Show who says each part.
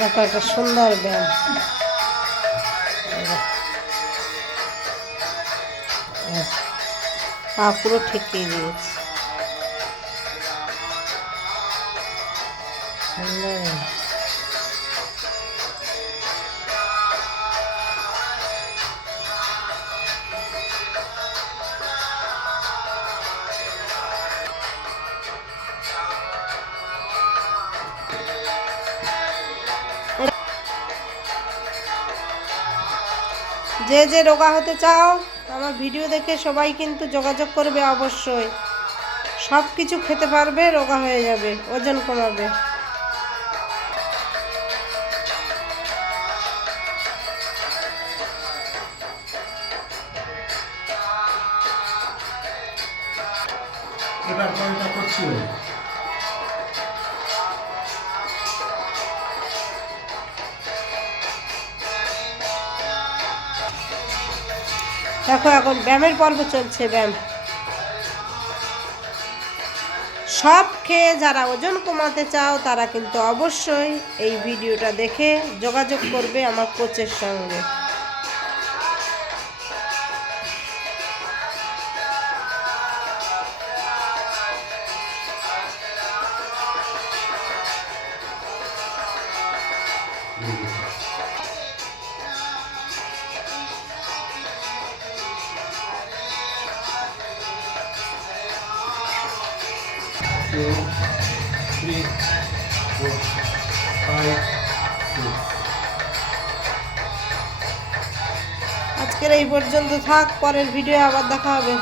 Speaker 1: দেখো একটা সুন্দর ব্যায়াম। পা পুরো ঠেকিয়ে দিয়েছে সুন্দর যে যে রোগা হতে চাও, আমার ভিডিও দেখে সবাই কিন্তু যোগাযোগ করবে অবশ্যই। সব কিছু খেতে পারবে, রোগা হয়ে যাবে, ওজন কমাবে।
Speaker 2: করছি?
Speaker 1: দেখো এখন ব্যায়ামের পর্ব চলছে, ব্যায়াম। সব খেয়ে যারা ওজন কমাতে চাও, তারা কিন্তু অবশ্যই এই ভিডিওটা দেখে যোগাযোগ করবে আমার কোচের সঙ্গে।
Speaker 2: Two, three, four, five, six.
Speaker 1: আজকের এই পর্যন্ত থাক পরের ভিডিও আবার দেখা হবে